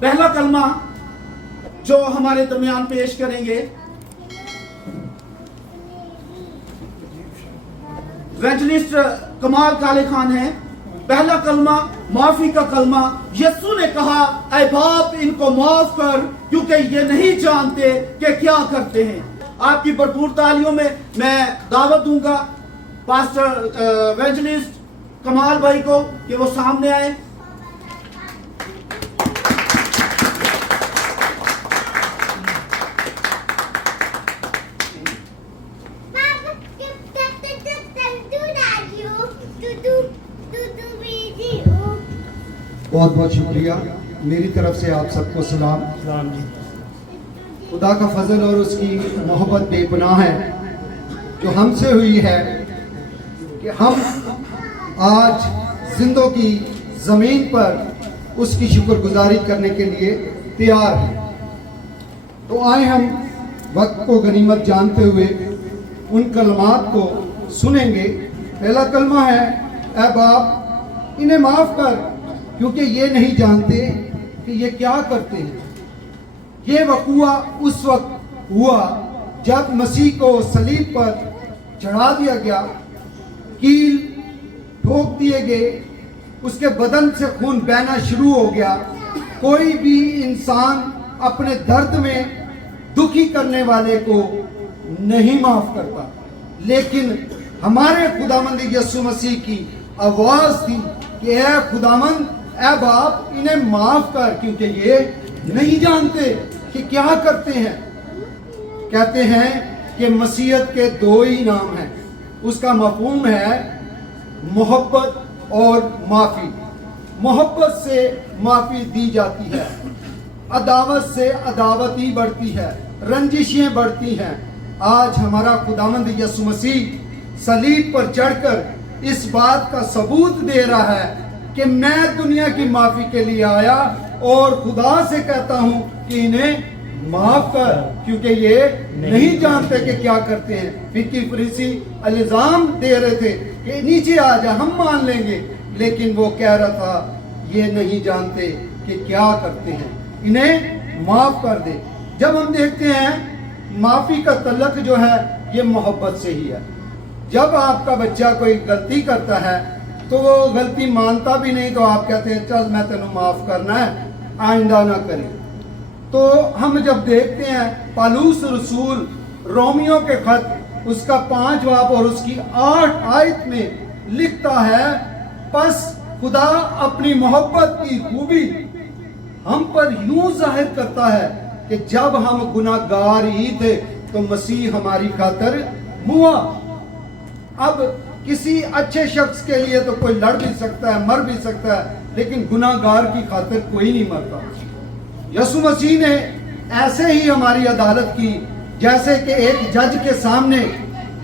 پہلا کلمہ جو ہمارے درمیان پیش کریں گے ایونجلسٹ کمال کالے خان ہیں. پہلا کلمہ معافی کا کلمہ. یسوع نے کہا اے باپ ان کو معاف کر کیونکہ یہ نہیں جانتے کہ کیا کرتے ہیں. آپ کی بھرپور تالیوں میں میں دعوت دوں گا پاسٹر ایونجلسٹ کمال بھائی کو کہ وہ سامنے آئے. بہت بہت شکریہ. میری طرف سے آپ سب کو سلام. خدا کا فضل اور اس کی محبت بے پناہ ہے جو ہم سے ہوئی ہے کہ ہم آج زندوں کی زمین پر اس کی شکر گزاری کرنے کے لیے تیار ہیں. تو آئے ہم وقت کو غنیمت جانتے ہوئے ان کلمات کو سنیں گے. پہلا کلمہ ہے اے باپ انہیں معاف کر کیونکہ یہ نہیں جانتے کہ یہ کیا کرتے ہیں. یہ وقوع اس وقت ہوا جب مسیح کو صلیب پر چڑھا دیا گیا, کیل ٹھوک دیے گئے, اس کے بدن سے خون بہنا شروع ہو گیا. کوئی بھی انسان اپنے درد میں دکھی کرنے والے کو نہیں معاف کرتا, لیکن ہمارے خداوند یسوع مسیح کی آواز تھی کہ اے خداوند اے باپ انہیں معاف کر کیونکہ یہ نہیں جانتے کہ کیا کرتے ہیں. کہتے ہیں کہ مسیحیت کے دو ہی نام ہیں. اس کا مفہوم ہے محبت اور معافی. محبت سے معافی دی جاتی ہے, عداوت سے عداوت ہی بڑھتی ہے, رنجشیں بڑھتی ہیں. آج ہمارا خداوند یسوع مسیح صلیب پر چڑھ کر اس بات کا ثبوت دے رہا ہے کہ میں دنیا کی معافی کے لیے آیا اور خدا سے کہتا ہوں کہ انہیں معاف کر کیونکہ یہ نہیں جانتے کہ کیا کرتے ہیں. فقی فریسی الزام دے رہے تھے کہ نیچے آ جا ہم مان لیں گے, لیکن وہ کہہ رہا تھا یہ نہیں جانتے کہ کیا کرتے ہیں, انہیں معاف کر دے. جب ہم دیکھتے ہیں معافی کا تعلق جو ہے یہ محبت سے ہی ہے. جب آپ کا بچہ کوئی غلطی کرتا ہے تو وہ غلطی مانتا بھی نہیں تو آپ کہتے ہیں چل میں تینوں معاف کرنا ہے آئندہ نہ کریں. تو ہم جب دیکھتے ہیں پالوس رسول رومیو کے خط اس کا 5 باب اور اس کی 8 آیت میں لکھتا ہے پس خدا اپنی محبت کی خوبی ہم پر یوں ظاہر کرتا ہے کہ جب ہم گناہ گار ہی تھے تو مسیح ہماری خاطر ہوا. اب کسی اچھے شخص کے لیے تو کوئی لڑ بھی سکتا ہے, مر بھی سکتا ہے, لیکن گناہ گار کی خاطر کوئی نہیں مرتا. یسوع مسیح نے ایسے ہی ہماری عدالت کی جیسے کہ ایک جج کے سامنے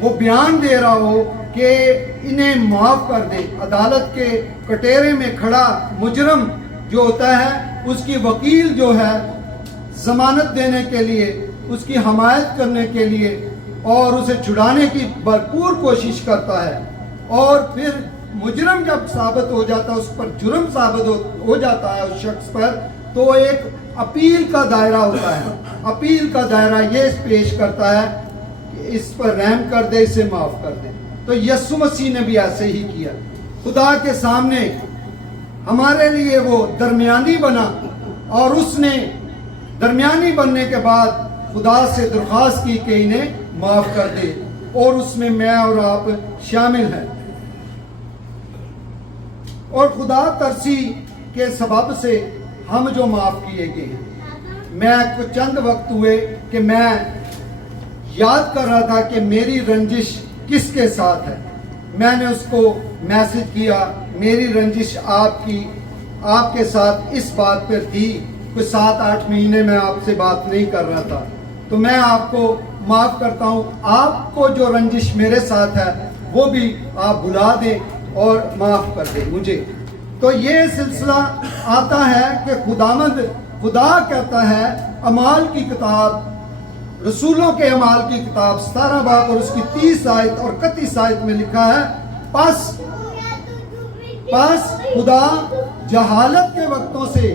وہ بیان دے رہا ہو کہ انہیں معاف کر دے. عدالت کے کٹہرے میں کھڑا مجرم جو ہوتا ہے اس کی وکیل جو ہے ضمانت دینے کے لیے, اس کی حمایت کرنے کے لیے اور اسے چھڑانے کی بھرپور کوشش کرتا ہے, اور پھر مجرم جب ثابت ہو جاتا ہے, اس پر جرم ثابت ہو جاتا ہے اس شخص پر, تو ایک اپیل کا دائرہ ہوتا ہے. اپیل کا دائرہ یہ پیش کرتا ہے کہ اس پر رحم کر دے, اسے معاف کر دے. تو یسوع مسیح نے بھی ایسے ہی کیا. خدا کے سامنے ہمارے لیے وہ درمیانی بنا, اور اس نے درمیانی بننے کے بعد خدا سے درخواست کی کہ انہیں معاف کر دے, اور اس میں میں اور آپ شامل ہیں. اور خدا ترسی کے سبب سے ہم جو معاف کیے گئے ہیں. میں کچھ چند وقت ہوئے کہ میں یاد کر رہا تھا کہ میری رنجش کس کے ساتھ ہے. میں نے اس کو میسج کیا, میری رنجش آپ کے ساتھ اس بات پر تھی. کچھ 7-8 مہینے میں آپ سے بات نہیں کر رہا تھا, تو میں آپ کو معاف کرتا ہوں. آپ کو جو رنجش میرے ساتھ ہے وہ بھی آپ بلا دیں اور معاف کر دیں مجھے. تو یہ سلسلہ آتا ہے کہ خدا کہتا ہے اعمال کی کتاب, رسولوں کے اعمال کی کتاب 17 باب اور اس کی 30 آیت اور 31 آیت میں لکھا ہے پس خدا جہالت کے وقتوں سے